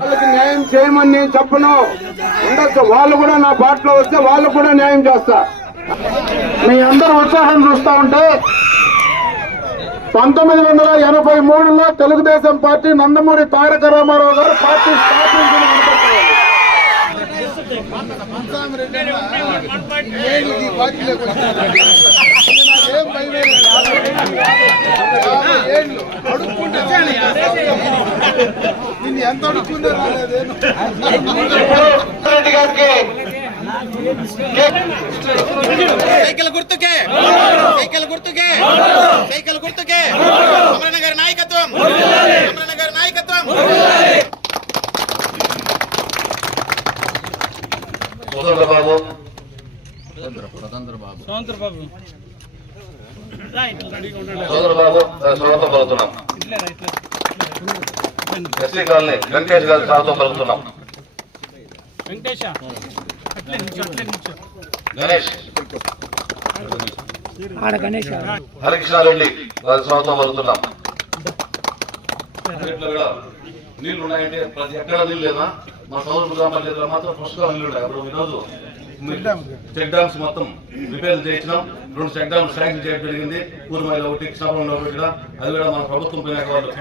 వాళ్ళకి న్యాయం చేయమని నేను చెప్పను. ఉండొచ్చు. వాళ్ళు కూడా నా బాటలో వస్తే వాళ్ళు కూడా న్యాయం చేస్తా. మీ అందరూ ఉత్సాహం చూస్తా ఉంటే పంతొమ్మిది వందల ఎనభై మూడులో తెలుగుదేశం పార్టీ నందమూరి తారక రామారావు గారు పార్టీ స్థాపించిన ఎంత అడుక్కుందో రాలేదు సైకిల్ గుర్తుకే. సైకిల్ గుర్తుకే. సైకిల్ గుర్తుకే. అమరణ గారి నాయకత్వం. అమరణ గారి నాయకత్వం. చంద్రబాబు చంద్రబాబు స్వాగతం పలుకుతున్నాం. ఎస్సీ కాలనీ వెంకటేష్ గారి స్వాగతం పలుకుతున్నాం. గణేష్. హరికృష్ణారెడ్డి గారి స్వాగతం పలుకుతున్నాం. నీళ్ళు ఉన్నాయంటే ప్రతి ఎక్కడ నీళ్ళు లేదా మా సౌర గ్రామ పంచాయతీలో మాత్రం పుష్కలం నీళ్ళు ఉన్నాయి అప్పుడు ఈరోజు చెక్ డ్యామ్స్ మొత్తం రిపేర్ చేయించినాం. రెండు చెక్ డ్యామ్స్ శాంక్షన్ చేయడం జరిగింది. పూర్వమైలో ఒకటి కృష్ణాపురంలో ఒకటి కూడా. అది కూడా మన ప్రభుత్వం పోయినాక వాళ్ళు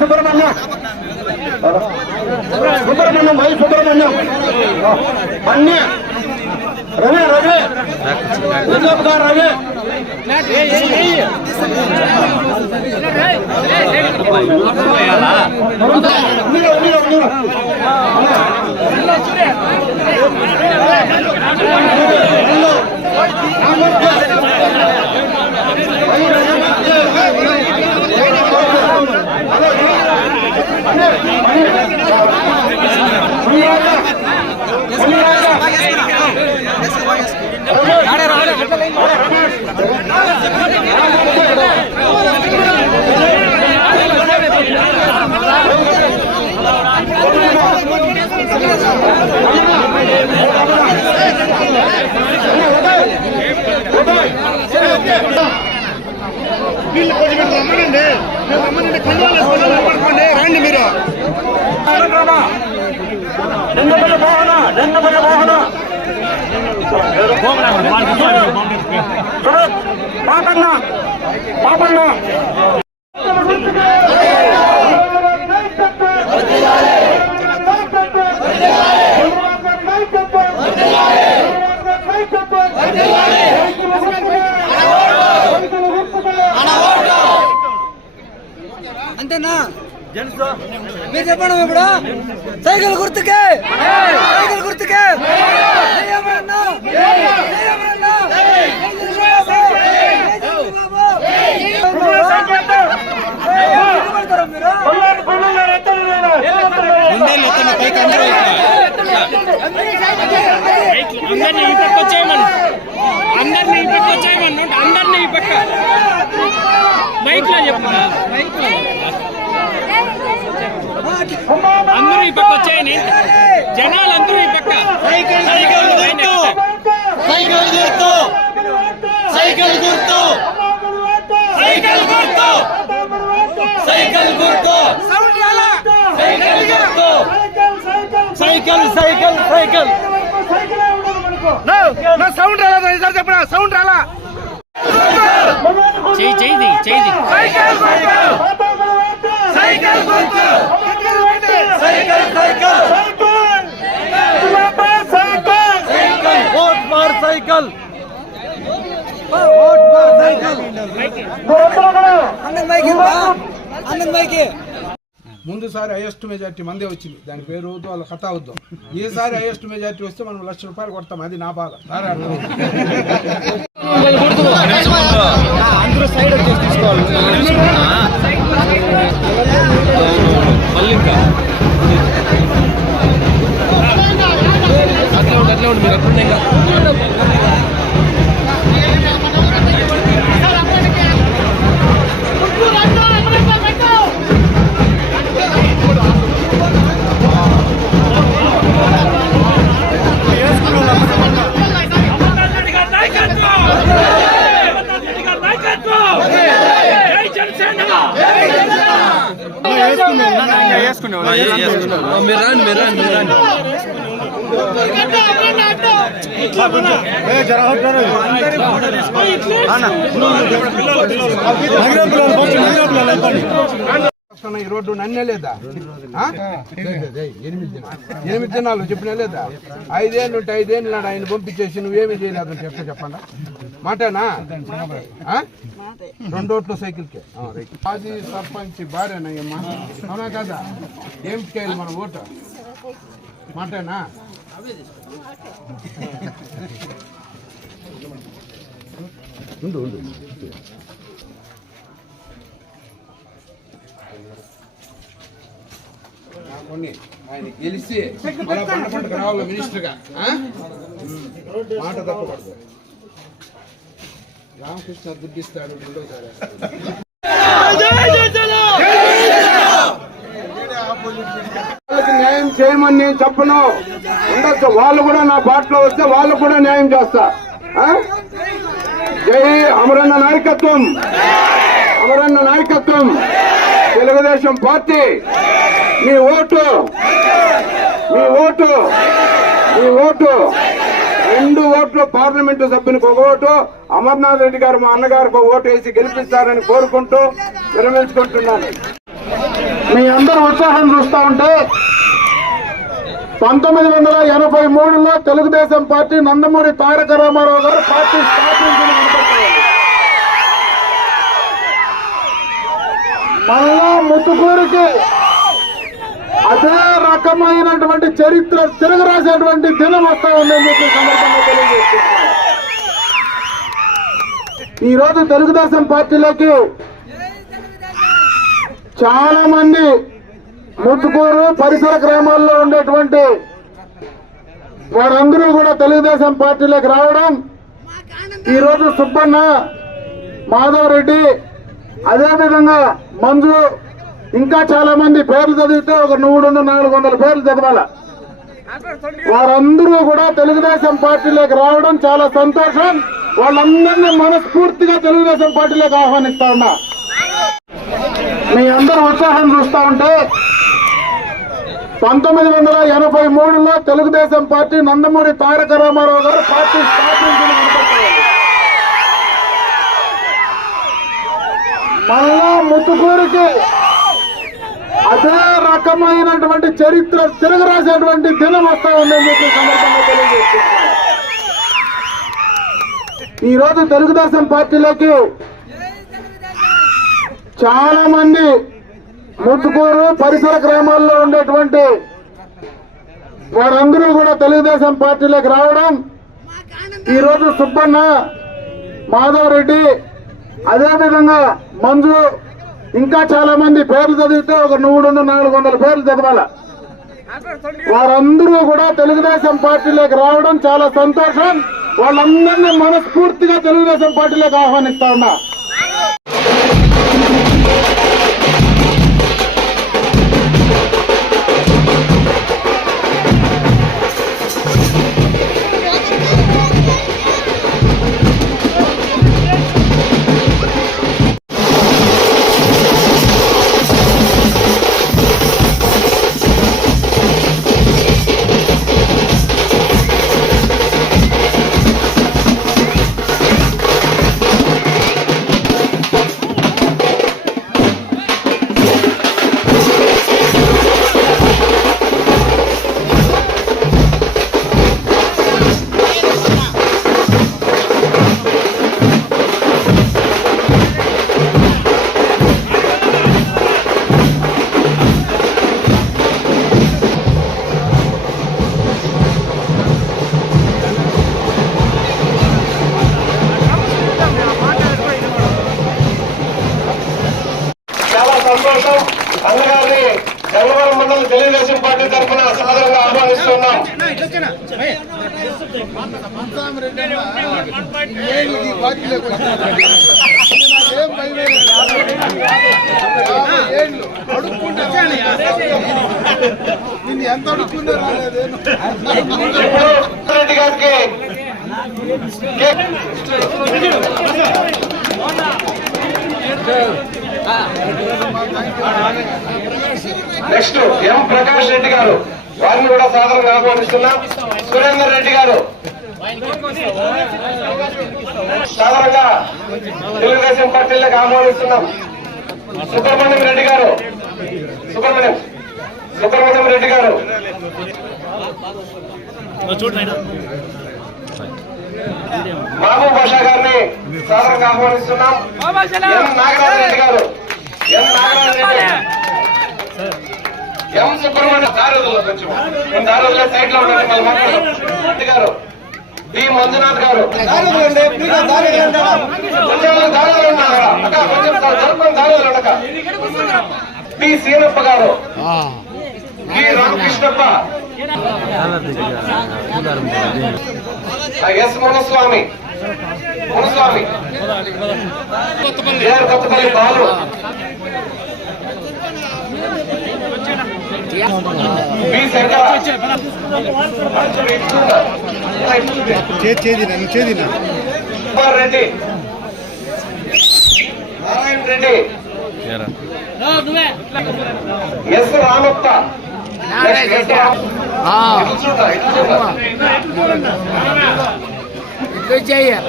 సుబ్రహ్మణ్యం వై సుబ్రహ్మణ్యం. అన్నీ. రవి రవి. రిజర్వ్ గారు రవి. ఉన్నీరు, ఉన్నీరు. వీళ్ళు కొంచెం మీరు రమ్మనండి మేము రమ్మనండి కండువాళ్ళు వేసుకోవాలి పడుకోండి రండి మీరు. నిన్నపల్లి మోహన నిన్నపల్లి మోహన పాపన్న పాపన్న నిలబడతారా మీరు? అందరినీ ఈ పక్క వచ్చేయమను అందరినీ ఈ పక్క వచ్చేయమను అందరినీ ఈ పక్క బైక్లో చెప్పు బైక్లో అందరూ ఈ పక్క వచ్చేయని జనాలు అందరూ ఈ పక్క. సైకిల్ గుర్తు. సైకిల్ గుర్తు. సైకిల్ గుర్తు. సైకిల్ గుర్తు. సైకిల్ గుర్తు. సైకిల్ గుర్తు. సైకిల్ సైకిల్ సైకిల్ సౌండ్ రాలా ఈసారి చెప్పరా? సౌండ్ రాలా? చేయి చేయి చేయి సైకిల్. గుర్తు cycle cycle. Vote for cycle. అన్నం బైక్ ఇవ్వా? అన్నం బైక్ ముందుసారి హైయెస్ట్ మెజార్టీ మందే వచ్చింది. దాని పేరు వద్దు వాళ్ళు కథ అవద్దు. ఈసారి హైయెస్ట్ మెజార్టీ వస్తే మనం లక్ష రూపాయలు కొడతాం. అది నా బాధ. సారే అర్థం మళ్ళీ మీరు రండి మీరు రండి మీరు రండి చేస్తున్నా ఈ రోడ్డు నన్నే లేదా? ఎనిమిది దినాలు ఎనిమిది దినాలు చెప్పినా లేదా? ఐదేళ్ళు ఉంటే ఐదేళ్ళు నాడు ఆయన పంపించేసి నువ్వేమీ చేయలేదు చెప్తా చెప్పండి? మాటేనా? రెండు ఓట్లు సైకిల్కే. మాజీ సర్పంచ్ భార్యనయ్యమ్మా. అవునా కదా? ఏం చేయాలి మన ఓటు? మాటేనా? ఉండు ఉండు. కొన్ని. ఆయన గెలిచి మళ్ళా పంట పంటకు రావాలి మినిస్టర్గా మాట తప్పకూడదు. రామకృష్ణ దుడ్డిస్తాడు రెండోసారి. న్యాయం చేయమని నేను చెప్పను. ఉండొచ్చు. వాళ్ళు కూడా నా పాటలో వస్తే వాళ్ళు కూడా న్యాయం చేస్తా. జై అమరన్న నాయకత్వం. అమరన్న నాయకత్వం. తెలుగుదేశం పార్టీ. మీ ఓటు. మీ ఓటు. మీ ఓటు. రెండు ఓట్లు పార్లమెంటు సభ్యునికి ఒక ఓటు. అమర్నాథ్ రెడ్డి గారు మా అన్నగారికి ఒక ఓటు వేసి గెలిపిస్తారని కోరుకుంటూ విరమించుకుంటున్నాను. మీ అందరు ఉత్సాహం చూస్తా ఉంటే పంతొమ్మిది వందల ఎనభై మూడులో తెలుగుదేశం పార్టీ నందమూరి తారక రామారావు గారు పార్టీ స్థాపించిన మళ్ళా ముత్తుకూరికి అదే రకమైనటువంటి చరిత్ర తిరగరాసేటువంటి దినం వస్తా ఉందని చెప్పి సందర్భంగా తెలియజేస్తున్నాను. తెలుగుదేశం పార్టీలోకి చాలా మంది ముద్దుకూరు పరిసర గ్రామాల్లో ఉండేటువంటి వారందరూ కూడా తెలుగుదేశం పార్టీలోకి రావడం ఈరోజు సుబ్బన్న మాధవ్ రెడ్డి అదేవిధంగా మంజు ఇంకా చాలా మంది పేర్లు చదివితే ఒక నూడు నాలుగు వందల పేర్లు చదవాల. వారందరూ కూడా తెలుగుదేశం పార్టీలోకి రావడం చాలా సంతోషం. వాళ్ళందరినీ మనస్ఫూర్తిగా తెలుగుదేశం పార్టీలోకి ఆహ్వానిస్తా ఉన్నా. మీ అందరు ఉత్సాహం చూస్తా ఉంటే పంతొమ్మిది వందల ఎనభై మూడులో తెలుగుదేశం పార్టీ నందమూరి తారక రామారావు గారు పార్టీ స్థాపించిన మళ్ళా ముత్తుకూరికి అదే రకమైనటువంటి చరిత్ర తిరగరాసేటువంటి దినం వస్తా ఉందని చెప్పి ఈరోజు సందర్భంగా తెలియజేస్తున్నాను. తెలుగుదేశం పార్టీలోకి చాలా మంది ముత్తుకూరు పరిసర గ్రామాల్లో ఉండేటువంటి వారందరూ కూడా తెలుగుదేశం పార్టీలోకి రావడం. ఈరోజు సుబ్బన్న మాధవరెడ్డి అదేవిధంగా మంజు ఇంకా చాలా మంది పేర్లు చదివితే ఒక నూడు నాలుగు వందల పేర్లు చదవాల. వారందరూ కూడా తెలుగుదేశం పార్టీలోకి రావడం చాలా సంతోషం. వాళ్ళందరినీ మనస్ఫూర్తిగా తెలుగుదేశం పార్టీలోకి ఆహ్వానిస్తా ఉన్నా. రెడ్డి గారికి నెక్స్ట్ ఎం ప్రకాష్ రెడ్డి గారు. వారిని కూడా సాధారణంగా ఆహ్వానిస్తున్నాం. సురేందర్ రెడ్డి గారు. సాధారణంగా తెలుగుదేశం పార్టీలకు ఆహ్వానిస్తున్నాం. సుబ్రహ్మణ్యం రెడ్డి గారు. సుబ్రహ్మణ్యం. సుబ్రహ్మణ్యం రెడ్డి గారు. మహబూబ్ బాషా గారిని సాధారణంగా ఆహ్వానిస్తున్నాం. ఎం నాగరాజు రెడ్డి గారు. ఎం నాగరాజు రెడ్డి ఎం సుబ్రహ్మణ్యం కొంచెం సైడ్లో ఉండండి మళ్ళీ మాట్లాడదాం. గారు డి మంజునాథ్ గారు. కొంచెం ఉన్నారా? అక్క కొంచెం జరుపుకొని దారులు ఉండక. డి సీనప్ప గారు. D Ramakrishnappa. S Munaswamy Munaswamy AR Kothapalli. Balu. Reddy. Narayana Reddy. S Ramappa. Next S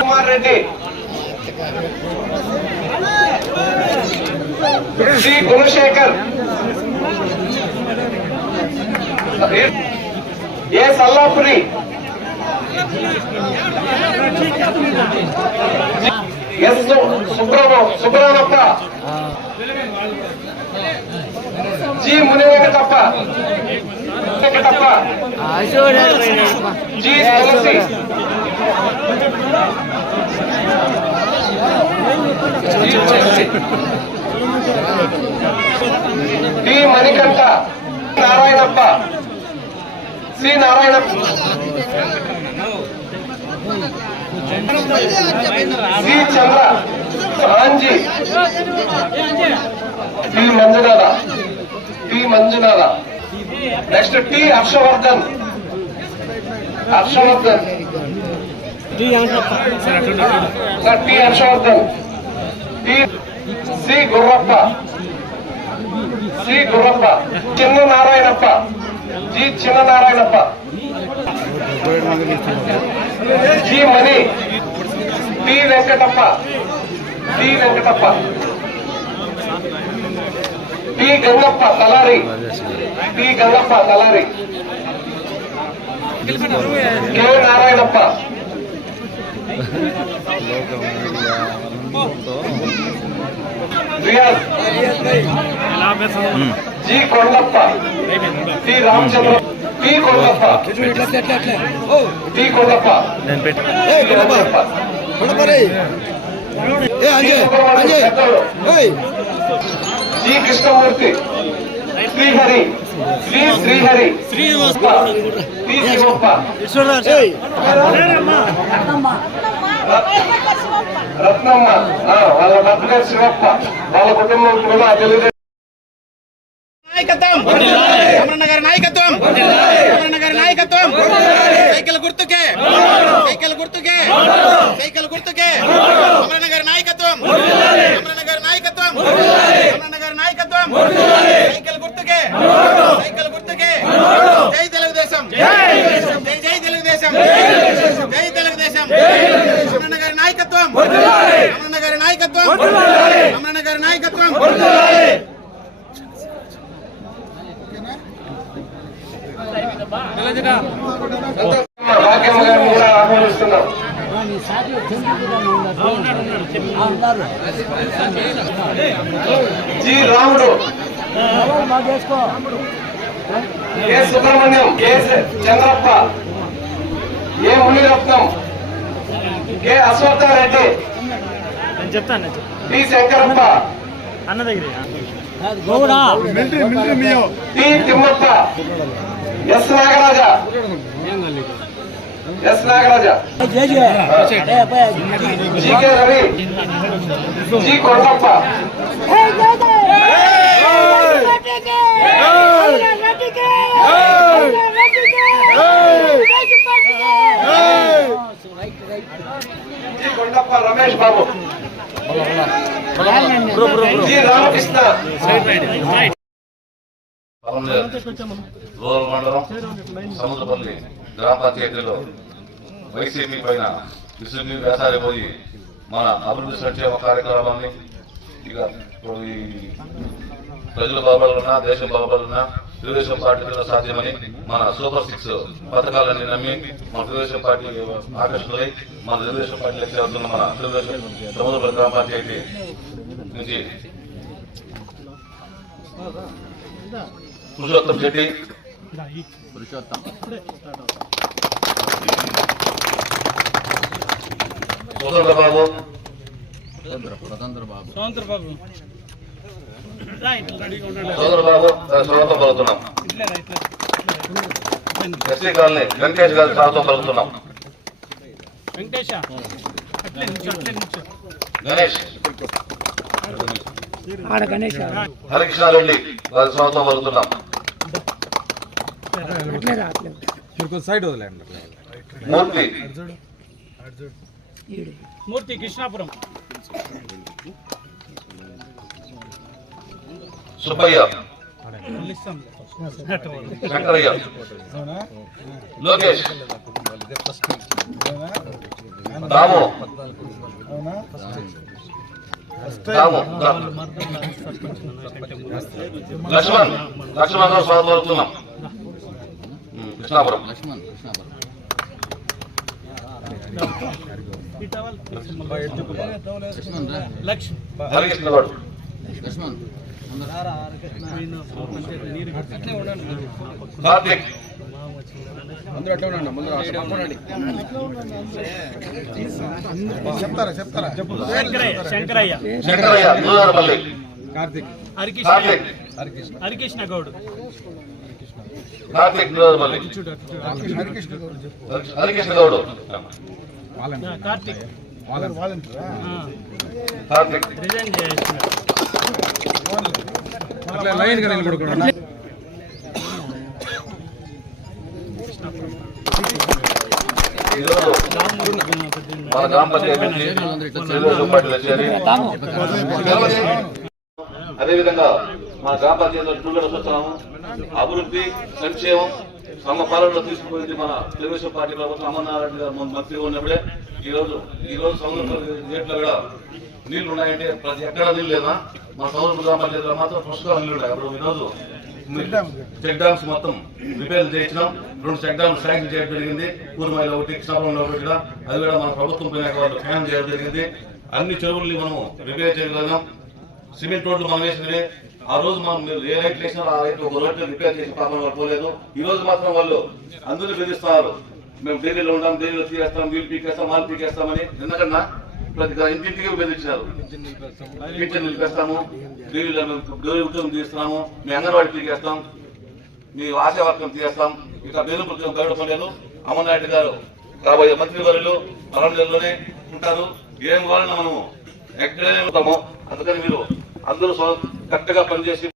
Kumar Reddy Shri Gunashekar A Sallapuri S Subrahma Subrahmappa G Muni Venkatappa G Tulasi G T Manikanta Narayanappa C Narayanappa Shri Chandra Anji T Manjunatha T Manjunatha. Next T Harshavardhan. Harshavardhan. T Harshavardhan. T C Gurrappa. C Gurrappa. Chinna Narayanappa. G Chinna Narayanappa. G Mani T Venkatappa. T Venkatappa. T Gangappa Talari. T Gangappa Talari. K Narayanappa. Riyaz. G Kondappa. T Ramachandra. T Kondappa T Kondappa T Kondappa G Krishnamurthy. Srihari. Sri Srihari. Srinivas Shivappa Ratnamma. ఆ, వాళ్ళ భర్త శివప్ప. వాళ్ళ కుటుంబం కూడా నాయకత్వం అమరన్న గారి నాయకత్వం అమరన్న నాయకత్వం సైకిల్ గుర్తుకే. సైకిల్ గుర్తుకే. సైకిల్ గుర్తుకే. అమరన్న గారి నాయకత్వం. అమరన్న గారి నాయకత్వం. అమరన్న గారి నాయకత్వం. సైకిల్ గుర్తుకే. సైకిల్ గుర్తుకే. జై తెలుగుదేశం. జై జై తెలుగుదేశం. జై తెలుగుదేశం. అమరన్న గారి నాయకత్వం. అమరన్న గారి నాయకత్వం. అమరన్న గారి నాయకత్వం భాగ్యమ్మ గారిని కూడా ఆహ్వానిస్తున్నాం G Ramudu. A Subrahmanyam A Chandrappa A Muniratnam K Ashwatthareddy నేను చెప్తాను టి శంకరప్ప అన్న దగ్గర T Thimmappa S Nagaraja. S Nagaraja. GK Ravi. G Kondappa Kondappa Ramesh Babu. Ramakrishna. Rural మండలం సముద్రపల్లి గ్రామ పంచాయతీలో వైసీపీ పైన విసుగు వేసారిపోయి మన అభివృద్ధి సంక్షేమ కార్యక్రమాన్ని ఇక ఇప్పుడు ఈ ప్రజలు బాగుపడాలన్నా దేశం బాబాలున్నా తెలుగుదేశం పార్టీలో సాధ్యమని మన సూపర్ సిక్స్ పథకాలన్నీ నమ్మి మన తెలుగుదేశం పార్టీ ఆకర్షణలై మన తెలుగుదేశం పార్టీ చేస్తున్న మన తెలుగుదేశం సముద్రపల్లి గ్రామ పంచాయతీ నుంచి పురుషోత్తం శెట్టి స్వతంత్ర బాబు స్వతంత్ర బాబు రైట్ రెడీగా ఉండండి సోదర బాబు స్వాగతం పలుకుతున్నాం ఇట్లే రైట్ ఎస్సీ కాలనీ వెంకటేష్ గారి స్వాగతం పలుకుతున్నాం వెంకటేష అట్లే నిల్చో అట్లే నిల్చో గణేష్ ఆడ గణేష్ హరికృష్ణారెడ్డి వారి స్వాగతం పలుకుతున్నాం అట్లే రా అట్లే మూర్తి. మూర్తి కృష్ణాపురం. సుబ్బయ్య. ఇస్తాం శంకరయ్య లోకేష్. రాము. రాము. లక్ష్మణ్. లక్ష్మణ్ స్వాగతం కృష్ణాపురం అట్లే ఉండండి కార్తిక్ శంకరయ్య శంకరయ్య. శంకరయ్య నూనెపల్లి హరికృష్ణ. కార్తిక్. హరికృష్ణ గౌడ్. కార్తిక్ హరికృష్ణ గౌడ్. కార్తీక్. ఈరోజు మన గ్రామ పంచాయతీ అదేవిధంగా మన గ్రామ పంచాయతీలో టూ వీలర్స్ వస్తున్నాము. అభివృద్ధి సంక్షేమం సమ పాలనలో తీసుకుపోయింది మన తెలుగుదేశం పార్టీ ప్రభుత్వం. అమర్నారాయణ గారు మన మంత్రి ఉన్నప్పుడే ఈ రోజు ఈ రోజు సముద్ర గేట్లో కూడా నీళ్ళు ఉన్నాయంటే ప్రతి ఎక్కడ నీళ్ళు లేదా? మా సముద్ర గ్రామ పంచాయతీలో మాత్రం గా నీళ్ళు ఉన్నాయి. అప్పుడు ఈరోజు చెక్ డామ్స్ మొత్తం రిపేర్ చేయించినాం. రెండు చెక్ డామ్స్ శాంక్షన్ చేయడం జరిగింది. పూర్వమైలో ఒకటి కృష్ణాపురంలో ఒకటి కూడా. అది కూడా మన ప్రభుత్వం పైన వాళ్ళు ఫ్యాన్ చేయడం జరిగింది. అన్ని చెరువుల్ని మనం రిపేర్ చేయగలిగాం. సిమెంట్ రోడ్లు మనం వేసినవి. ఆ రోజు మనం మీరు ఏ రైట్ వేసినారో ఆ రైట్ ఒక రోడ్డు రిపేర్ చేసి పాపం వాళ్ళు పోలేదు. ఈ రోజు మాత్రం వాళ్ళు అందరూ బెదిరిస్తున్నారు. మేము ఢిల్లీలో ఉంటాం ఢిల్లీలో తీరేస్తాం వీళ్ళు పీకేస్తాం వాళ్ళు పీకేస్తామని. ఎందుకన్నా? ప్రతి ఇంటింటికి బెదిరించినారు. కిచెన్ నిలిపేస్తాము ఢిల్లీలో మేము గౌరవ ఉద్యోగం తీస్తున్నాము మీ అంగన్వాడీ పీకేస్తాం మీ ఆశా వర్గం తీస్తాం. ఇక బెదిరింపులు గౌరవలేదు అమర్నాయుడు గారు కాబోయే మంత్రి వర్యులు అరణ్యంలోనే ఉంటారు. ఏం కావాలన్నా మనము ఎక్కడనే ఉంటాము. అందుకని మీరు అందరూ కరెక్ట్గా పనిచేసి